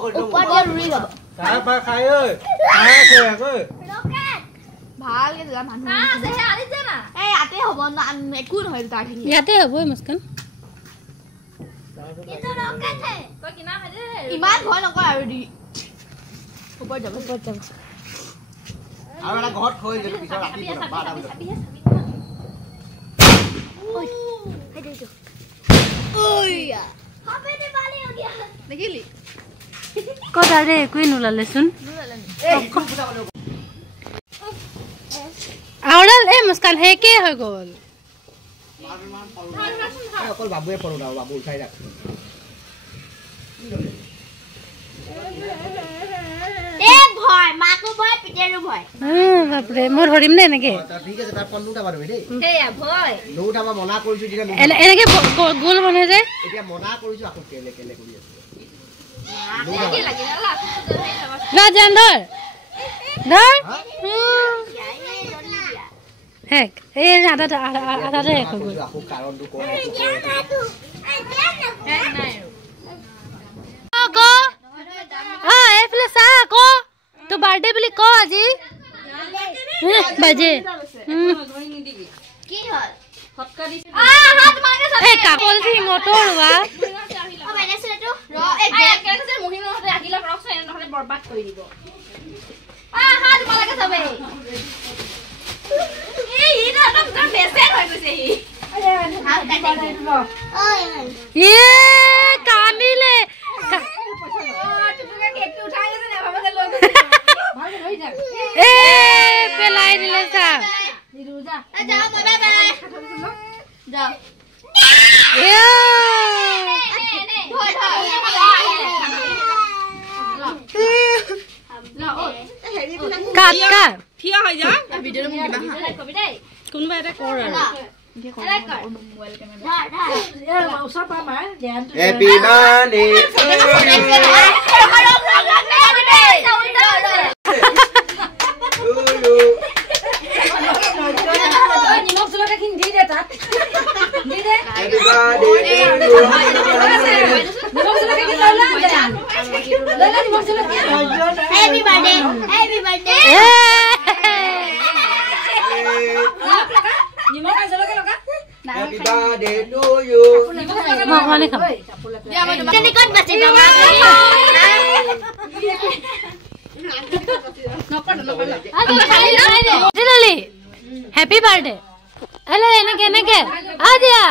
ওপৰত উৰি যাব খাই ঐ খাই খেক ঐ ভালকে যোৱা মানুহ আছে হে আনি দে না এই ইয়াতে হ'ব না একো নহয় তাৰ ঠিক ইয়াতে হ'ব মুস্কান কিন্তু ৰকেট হে তই কিনা খাই দে ইমান ভয় নকৰ আৰু দি ওপৰত যাব আৰু এটা ঘৰত থৈ যদি পিছত ৰাতি বাটা বজাত ঐ দে ওয়া হাপে দে বালি হৈ গয়া দেখিলি ক'ত আৰে একোৱে নোলালেচোন আউৰাল এই মুস্কান হে কে হৈ গ'ল অকল বাবুৱে পৰো দাও বাবু উঠাই ৰাখ এ ভয় মাকো ভয় পিতেৰো ভয় বাপৰে মই ধৰিম নে এনেকে ঠিক আছে তাৰ পন দুটা বাৰবি দেই হেয়া ভয় দুটা মই মনা কৰিছো যেতিয়া এনেকে গোল বনে যে এতিয়া মনা কৰিছো আকৌ কেলে কেলে কৰি আছে কি লাগে না লা জান ধৰ হেক এই আধাতে হেক হৈ গ'ল আকৌ কাৰণটো কোৱা এইফালে চা আকৌ তোৰ বাৰ্থডে বুলি ক আজি বাজে কি হল ফটকা দিছে কাকল মটৰ ৱা ও মানে সেটো ৰ এক দেখ কেছে মহিমা হতে আগিলা ৰক্স এনে নহলে বৰবাদ কৰি দিব হাত মালাকে যাবে এই ইটা তো বেসে হৈ গৈছে হি হাত কাটি দিব ওই কামিলে তুই কেক উঠাই আছে না বাবা কে লই ভাই হৈ যা পেলাই দিলে চা নিরু যা যা বাবা বাবা যা কাট কাট থিয়া হৈ যা ভিডিও মোক দিবা হা কবি দেই কোনবা এটা কৰ আৰু happy birthday Happy birthday to you. Mama ni kam. Ya mau coba. Ini kan masih mama. Dilali. Happy birthday. Hello, enake. Adia.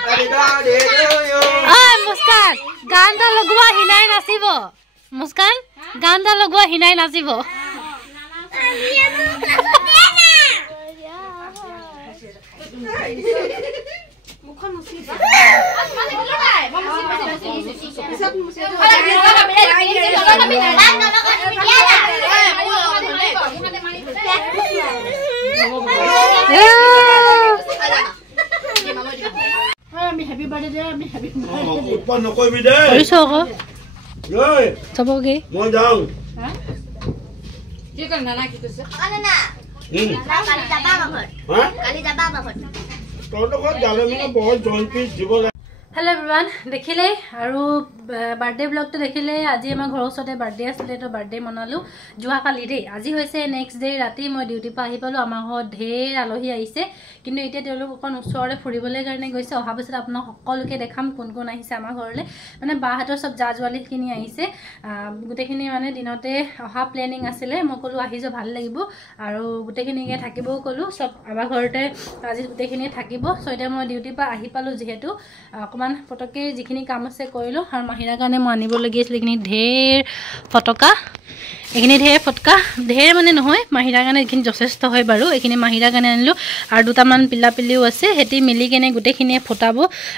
Happy birthday to you. Muskan. Ganda lagwa hinai nasibo. Muskan. Ganda lagwa hinai nasibo. মুখন মুছি আমি happy birthday আমি happy birthday উৎপন্ন নকৰিবি দে কৰিছ আকৌ ঐ চবকে মই যাওঁ হ্যাঁ কি কর নানা কি কৈছে না কালি যাবা আমার হ্যাঁ কালি যাবা আমার তহঁতৰ ঘৰত গালে মানে বহুত জয়ন্তী দিব লাগে হেল্ল' এভৰিৱান দেখিলে আৰু বাৰ্থডে ব্লগটো দেখিলে আজি আমাৰ ঘৰৰ ওচৰতে বাৰ্থডে আছিলে তো বাৰ্থডে মনালোঁ যোৱাকালি দেই আজি হৈছে নেক্সট ডে ৰাতি মই ডিউটিৰ পৰা আহি পালোঁ আমাৰ ঘৰত ঢেৰ আলহী আহিছে কিন্তু এতিয়া তেওঁলোক অকণ ওচৰতে ফুৰিবলৈ কাৰণে গৈছে অহা পিছত আপোনাক সকলোকে দেখাম কোন কোন আহিছে আমাৰ ঘৰলৈ মানে বাহঁতৰ চব জা জোৱালীখিনি আহিছে গোটেইখিনি মানে দিনতে অহা প্লেনিং আছিলে মই ক'লোঁ আহি যোৱা ভাল লাগিব আৰু গোটেইখিনিকে থাকিবও ক'লোঁ চব আমাৰ ঘৰতে আজি গোটেইখিনিয়ে থাকিব চ' এতিয়া মই ডিউটিৰ পৰা আহি পালোঁ যিহেতু অকণমান পটককৈ যিখিনি কাম আছে কৰিলোঁ আৰু মাহিৰাৰ কাৰণে মই আনিবলগীয়া আছিলে এইখিনি ঢেৰ ফটকা এইখিনি ঢেৰ ফটকা ঢেৰ মানে নহয় মাহিৰাৰ কাৰণে এইখিনি যথেষ্ট হয় বাৰু এইখিনি মাহিৰাৰ কাৰণে আনিলোঁ আৰু দুটামান পিলা পিলিও আছে সেটি মিলি কেনে গোটেইখিনিয়ে ফুটাব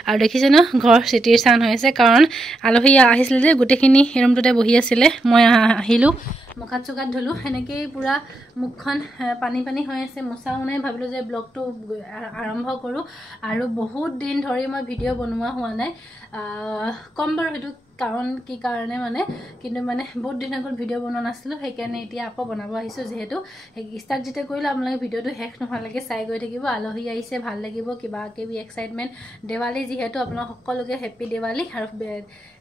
আৰু দেখিছে ন ঘৰ চিটিৰ চান হৈ আছে কাৰণ আলহী আহিছিলে যে গোটেইখিনি এই ৰুমটোতে বহি আছিলে মই আহিলোঁ মুখাত চুকাত ধুলোঁ সেনেকৈয়ে পূৰা মুখখন পানী পানী হৈ আছে মোচাও নাই ভাবিলোঁ যে ব্লগটো আৰম্ভ কৰোঁ আৰু বহুত দিন ধৰি মই ভিডিঅ' বনোৱা হোৱা নাই কম বাৰু সেইটো কাৰণ কি কাৰণে মানে কিন্তু মানে বহুত দিন আগত ভিডিঅ' বনোৱা নাছিলোঁ সেইকাৰণে এতিয়া আকৌ বনাব আহিছোঁ যিহেতু ষ্টাৰ্ট যেতিয়া কৰিলোঁ আপোনালোকে ভিডিঅ'টো শেষ নোহোৱালৈকে চাই গৈ থাকিব আলহী আহিছে ভাল লাগিব কিবা কিবি এক্সাইটমেণ্ট দেৱালী যিহেতু আপোনালোক সকলোকে হেপ্পী দেৱালী আৰু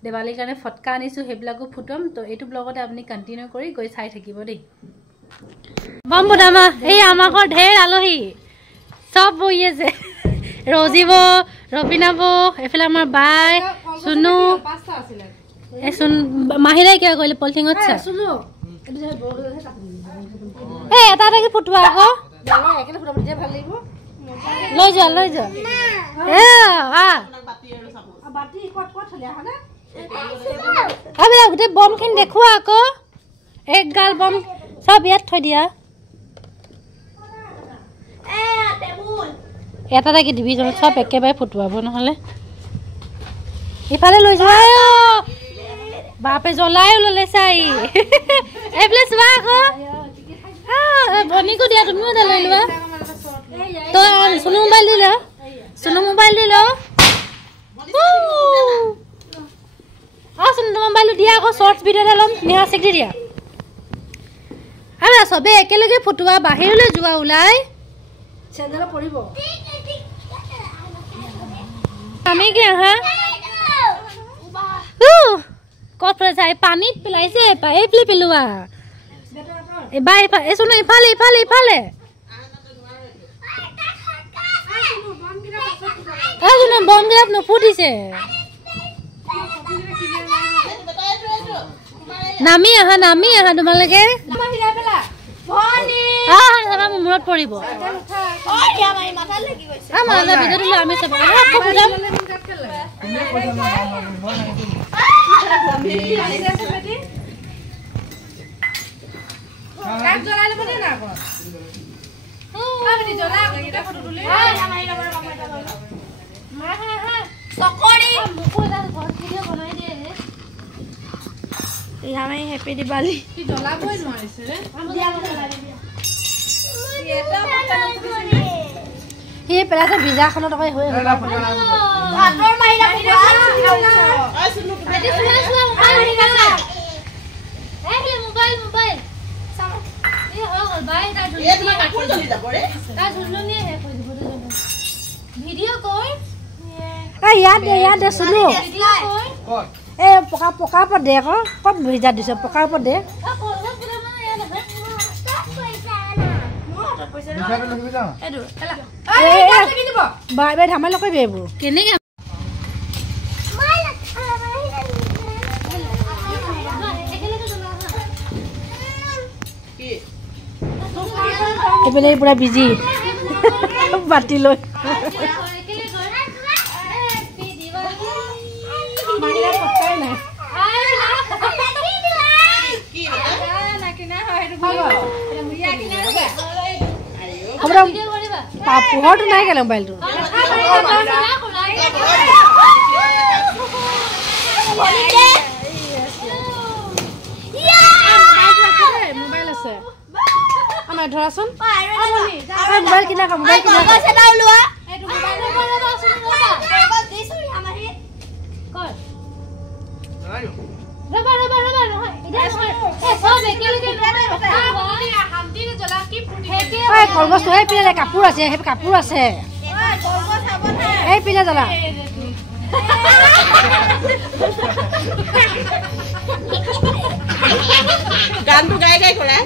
দেৱালীৰ কাৰণে ফটকা আনিছোঁ সেইবিলাকো ফুটাম তো এইটো ব্লগতে আপুনি কণ্টিনিউ কৰি গৈ চাই থাকিব দেই বম বুদামা এই আমাৰ ঘৰ ঢেৰ আলহী সব বহি আছে ৰজিব ৰবিনা বৌ এফালে আমাৰ বাই সুনু মাহিৰাই কিয় কৰিলে পলিথিঙত চা এই এটা এটাকে ফুটোৱা আকৌ লৈ যোৱা গোটেই বমখিনি দেখুৱা আকৌ এক গাল বম সব ইয়াত থৈ দিয়া এটা এটাকে দিবি সব একেবাৰে ফুটুৱাব নহ'লে ইফালে লৈ যোৱা বাপে জ্বলাই ওলালে চাই এইফালে চোৱা আকৌ ভনীকো দিয়া তুমিও লৈ লোৱা তই চুনু মোবাইল দি চুনু মোবাইল মোবাইলটো দিয়া আকৌ শ্বৰ্টছ ভিডিঅ' এটা ল'ম নিহা চেক দি দিয়া আৰু চবেই একেলগে ফুটোৱা বাহিৰলৈ যোৱা ওলাই চেনেলত পৰিব আমি কি আহা কত যায় পানীত পেলাইছে এইফালে পেলোৱা এবাৰ এইচোন ইফালে বমগিৰাত নুফুটিছে নামি আহা তোমালোকে মূৰত পৰিব আমি চব হেপী দিৱালী সেই পেলাতে ভিজাখনত হৈ ইয়াত দে শুনো এই পকাৰ ওপৰত দে আকৌ ক'ত ভিজা দিছ পকাৰ ওপৰত দে বাই ধেমালি নকৰিবি এইবোৰ কেনেকে এইপিনে পুৰা বিজি বাতি লৈ পোহৰটো নাই কেলে মোবাইলটো মোবাইল আছে আমাৰ ধৰাচোন মোবাইল কিনা কলগছ সেই পিনে কাপোৰ আছে সেই কাপোৰ আছে এই পিনে জ্বলা গানটো গাই কৰা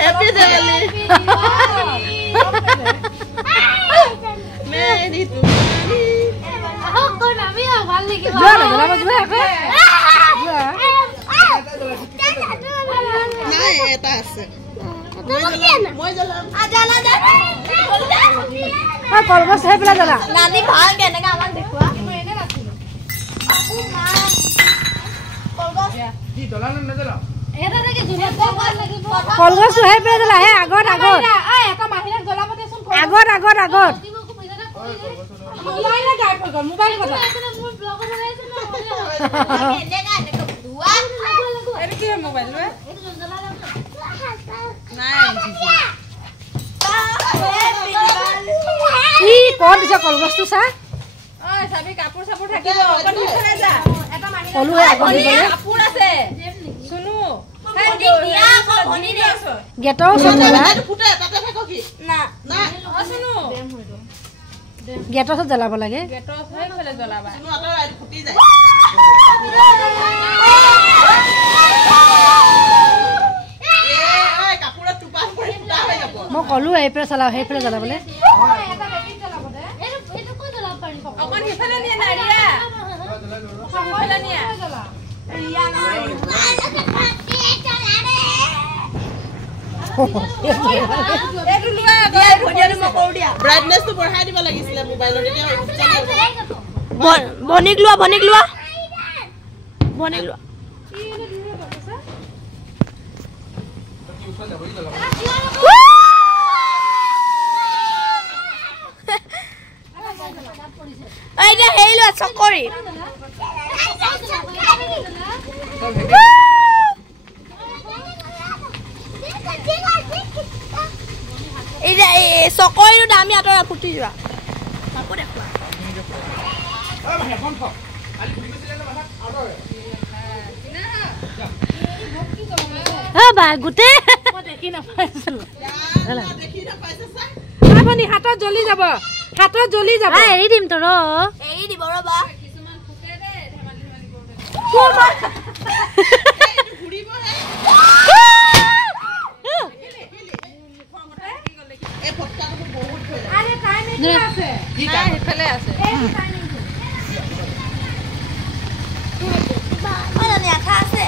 হেপী দিৱালী মেৰি তোমাৰি কোন আমি ভাল লাগি নাই এটা আছে মই জ্বলাম কলগছ সেই পিনে জ্বলা নানি ভাল কেনেকে আমাক দেখুৱা কলগছটো সেই পিনে জ্বলা হে আগত মোবাইল কলগছটো চা চাবি কাপোৰ চাপোৰ থাকিব অকন পিছলে যা এটা মানি কলো আগত দিবলে কাপোৰ আছে শুনু গেটৰ ওচৰত জ্বলা ফুটে তাতে থাকো কি না না শুনু গেটৰ ওচৰত জ্বলাব লাগে গেটৰ ওচৰলে জ্বলাবা শুনু আতৰ আই ফুটি যায় এই কাপোৰত টুপা পৰি ফুটা হৈ যাব মই কলো এইফালে চলাও সেইফালে জ্বলাবলে অকন হিফালে নিয়া নাৰিয়া হিফালে নিয়া ব্ৰাইটনেস তো বঢ়াই দিব লাগিছিল মোবাইলৰ এতিয়া ভনিক লোৱা ভনিক লোৱা ভনিক লোৱা এইটা হেই লোৱা চকৰি এইটা চকৰিটো দামি আঁতৰা ফুটি যোৱা কাপোৰ দেখুৱা গোটেই হাতত জ্বলি যাব এৰি দিম তোৰ এৰি দিব ৰবা হিফালে আছে আঠা আছে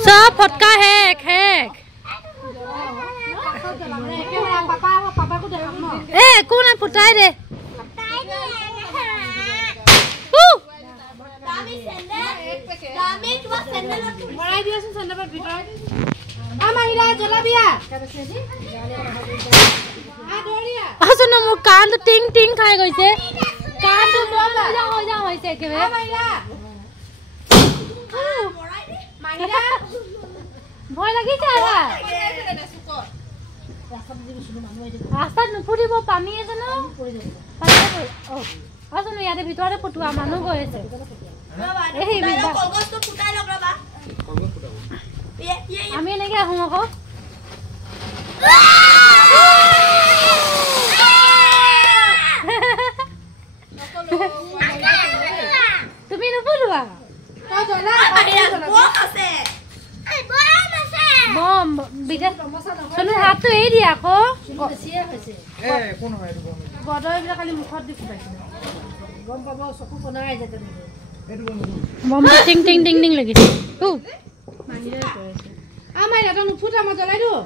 सब फटका हेक हेक ए कोन फुटाई दे মোৰ কাণটো টিং টিং খাই গৈছে কাণটো হৈছে একেবাৰে ভয় লাগিছে ৰাস্তাত নুফুটিব পানী আছে ন ইয়াতে ভিতৰতে ফুটোৱা মানুহ গৈ আছে আমি এনেকে আহো আকৌ তুমি নুফুটোৱা হাতটো এৰি দিয়া আকৌ গদৈবিলাক খালি মুখত দেখি পাইছে গম পাব চকু কনাই যায় বমটো টিং টিং টিং টিং লাগিছে আমাৰ এটা নুফুটা মই জ্বলাই দিওঁ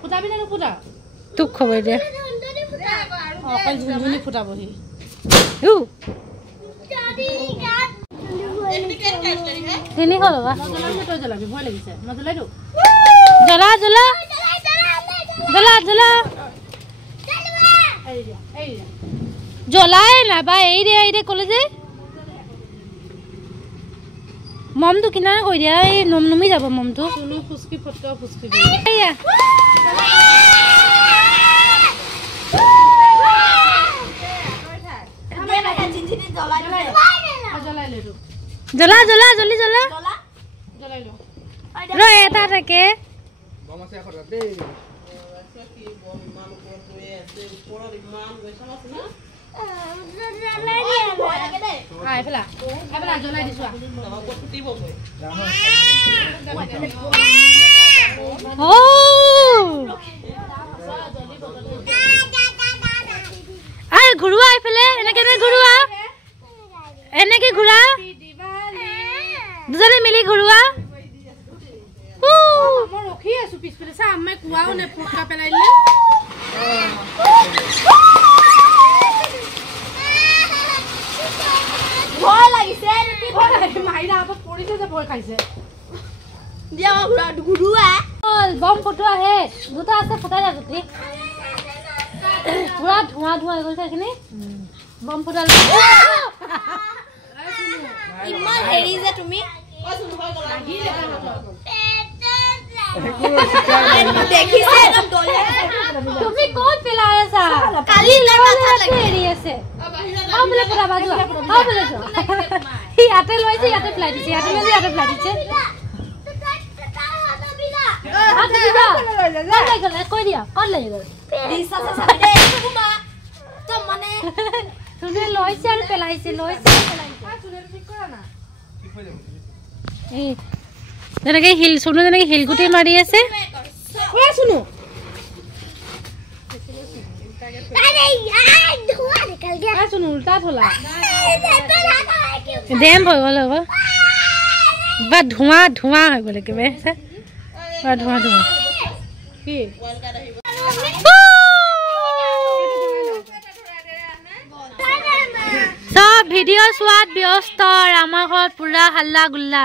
ফুটাবি নে নুফুটা তোক খবৰ দে অকল ঝুনঝুনি ফুটাবহি তিনিশ ল'বা তই জ্বলাবি ভয় লাগিছে মই জ্বলাই দিওঁ জ্বলা জ্বলা জ্বলা জ্বলা জ্বলাই নাবা এৰি দে ক'লে যে মমটো কিনাৰে কৈ দিয়া এই নমি যাব মমটো ফুচকি ফটকা ফুচকি জ্বলা জ্বলা জলদি জ্বলা ৰ এটা থাকে জ্বলাই দিছো ঘূৰোৱা এইফালে এনেকে ঘূৰোৱা এনেকে ঘূৰা দুজনে মিলি ঘূৰোৱা মই ৰখি আছো পিছফালে চা আম্মাই কুৱাও নে ফুটকা পেলাই দিলে ভয় লাগিছে মাইৰা হাতত পৰিছে যে ভয় খাইছে দিয়া ঘূৰোৱা গ'ল বম ফুটোৱা হে দুটা আছে ফুটাই যা গুটি পুৰা ধোঁৱা ধোঁৱা হৈ গৈছে এইখিনি বম ফুটাল ইমান হেৰি যে তুমি দেখিছে একদম দলিয়া তুমি ক'ত পেলাই আছা কালি মাথাত হেৰি আছে বোলে পুৰা বাজু বোলে সি ইয়াতে লৈছে ইয়াতে পেলাই দিছে ইয়াতে লৈছে ইয়াতে পেলাই দিছে কৈ দিয়া ক'ত লাগি গ'ল তুমি লৈছে আৰু পেলাইছে যেনেকে শিল চুনু যেনেকে শিলগুটি মাৰি আছে উল্টা থলা ডেম হৈ গ'ল হ'ব বা ধোঁৱা ধোঁৱা হৈ গ'ল একেবাৰে ধোঁৱা ধোঁৱা কি চব ভিডিঅ' চোৱাত ব্যস্ত আমাৰ ঘৰত পুৰা হাল্লা গুল্লা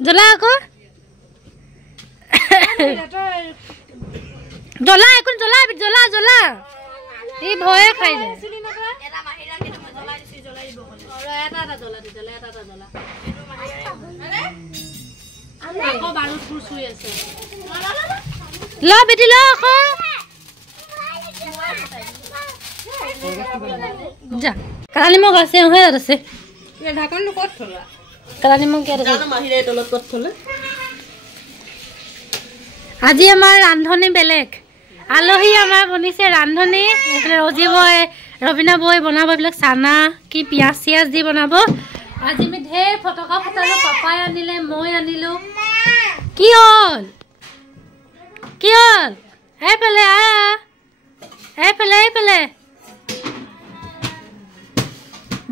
জ্বলা আকৌ জ্বলা একোন জ্বলা জ্বলা জ্বলা এই ভয়ে খাই যায় ল বেটি ল আকৌ যা কালা নিমখ আছে নহয় তাত আছে ঢাকনটো ক'ত থলা কালা নিমখ ইয়াত আছে জানো মাহিৰে তলত ক'ত থলে আজি আমাৰ ৰান্ধনি বেলেগ আলহী আমাৰ বনিছে ৰান্ধনি এইফালে ৰজি বৈ ৰবিনা বৈ বনাব এইবিলাক চানা কি পিঁয়াজ চিয়াজ দি বনাব আজি আমি ঢেৰ ফটকা ফুটালো পাপাই আনিলে মই আনিলো কি হ'ল এইফালে এইফালে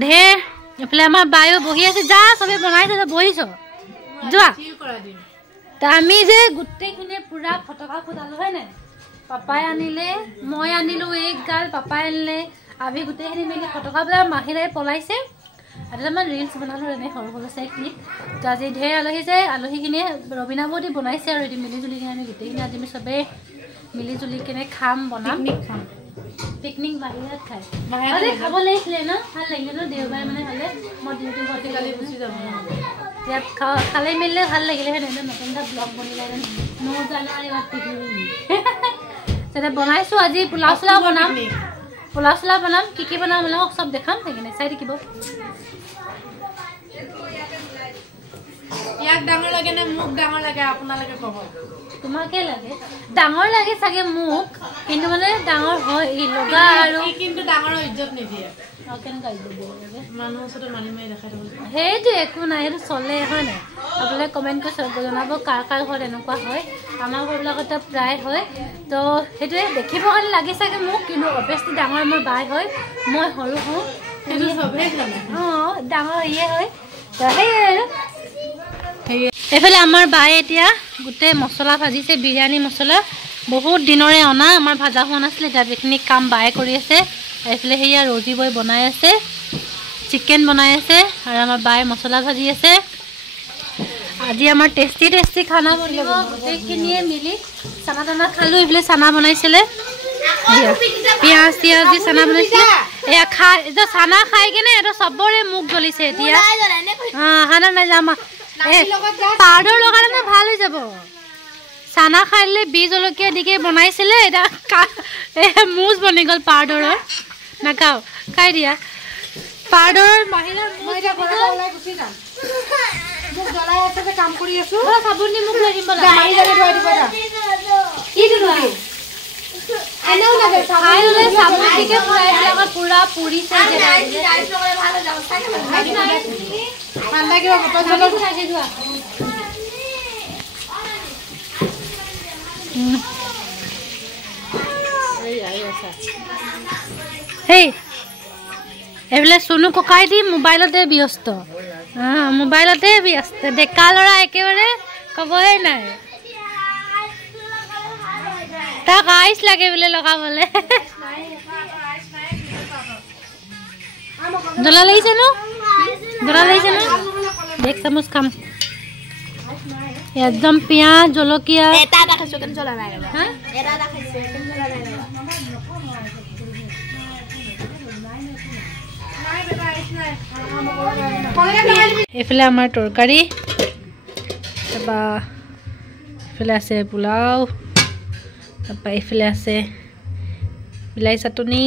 ঢেৰ এইফালে আমাৰ বায়ো বহি আছে যা চবে বনাইছে বহিছ যোৱা আমি যে গোটেইখিনি পুৰা ফটকা ফুটালো হয় নাই পাপাই আনিলে মই আনিলো এক গাল পাপাই আনিলে আমি গোটেইখিনি মিলি ফটকা ফুটাই মাহিৰাই পলাইছে আৰু আমাৰ ৰিলছ বনালো এনে সৰু সৰু চাই ক্লিপ তো আজি ঢেৰ আলহী যায় আলহীখিনিয়ে ৰবিনা বৌদি বনাইছে আৰু এটি মিলি জুলি কিনে আমি গোটেইখিনি আজি আমি চবেই মিলি জুলি কিনে খাম বনাম পিকনিক বাহিৰত খাই খাব লাগিছিলে ন ভাল লাগিলে ন দেওবাৰে মানে হ'লে মই ডিউটি ঘৰতে কালি গুচি যাম ইয়াত খালে মেলিলে ভাল লাগিলে হয় নতুন এটা ব্লগ বনিলে তেতিয়া বনাইছোঁ আজি পোলাও চোলাও বনাম কি বনাম ওলাওক চব দেখাম সেইখিনি চাই থাকিব ইয়াক ডাঙৰ লাগে নে মোক ডাঙৰ লাগে আপোনালোকে ক'ব তোমাকে লাগে ডাঙৰ লাগে চাগে মোক কিন্তু মানে ডাঙৰ হয় ই লগা আৰু কিন্তু ডাঙৰৰ ইজ্জত নিদিয়ে মানুহ ওচৰতে মানি মাৰি দেখাই দিব সেইটো একো নাই সেইটো চলে হয় নাই আপোনালোকে কমেণ্ট কৰি জনাব কাৰ ঘৰত এনেকুৱা হয় আমাৰ ঘৰবিলাকত প্ৰায় হয় তো সেইটোৱে দেখিব কাৰণে লাগি চাগে মোক কিন্তু অভিয়াছলি ডাঙৰ মোৰ বাই হয় মই সৰু হওঁ অঁ ডাঙৰ ইয়ে হয় তো সেয়ে আৰু এইফালে আমাৰ বায়ে এতিয়া গোটেই মছলা ভাজিছে বিৰিয়ানী মছলা বহুত দিনৰে অনা আমাৰ ভাজা হোৱা নাছিলে এতিয়া যিখিনি কাম বায়ে কৰি আছে এইফালে সেয়া ৰজি বৈ বনাই আছে চিকেন বনাই আছে আৰু আমাৰ বায়ে মছলা ভাজি আছে আজি আমাৰ টেষ্টি খানা বনিব গোটেইখিনিয়ে মিলি চানা তানা খালোঁ এইফালে চানা বনাইছিলে পিঁয়াজ চিয়াজ দি চানা বনাইছিলে এয়া খাই এতিয়া চানা খাই কিনে এইটো চবৰে মুখ জ্বলিছে এতিয়া খানা নাই যাম পাউডাৰ লগালে না ভাল হৈ যাব চানা খাই দিলে বি জলকীয়া দিকে বনাইছিলে এতিয়া মুজ বনি গ'ল পাউডাৰৰ নাখাওঁ খাই দিয়া পাউডাৰৰ বাহিৰত মই এতিয়া ঘৰৰ পৰা ওলাই গুচি যাম মোক জ্বলাই আছে যে কাম কৰি আছো চাবোন দি মোক লৈ দিম বলা মাৰি যাবে ধুৱাই দিব দা কি দিবা এনেও লাগে খাই ললে চাবোন দিকে পুৰা পুৰিছে যে ৰাইচ লগালে ভাল হৈ যাব ঠাণ্ডা কিবা বটল চটল খাই দিবা হেই এইফালে সোনু ককাই দি মোবাইলতে ব্যস্ত ডেকা ল'ৰা একেবাৰে ক'বই নাই তাক আইচ লাগে বোলে লগাবলে জ্বলা লাগিছে ন দেখ চামুচ খাম একদম পিঁয়াজ জলকীয়া এটা খাইছো কেন জ্বলা নাই ৰবা হা এটা খাইছো কেন জ্বলা নাই ৰবা এইফালে আমাৰ তৰকাৰী তাৰপৰা এইফালে আছে পোলাও তাৰপৰা এইফালে আছে বিলাহী চাটনি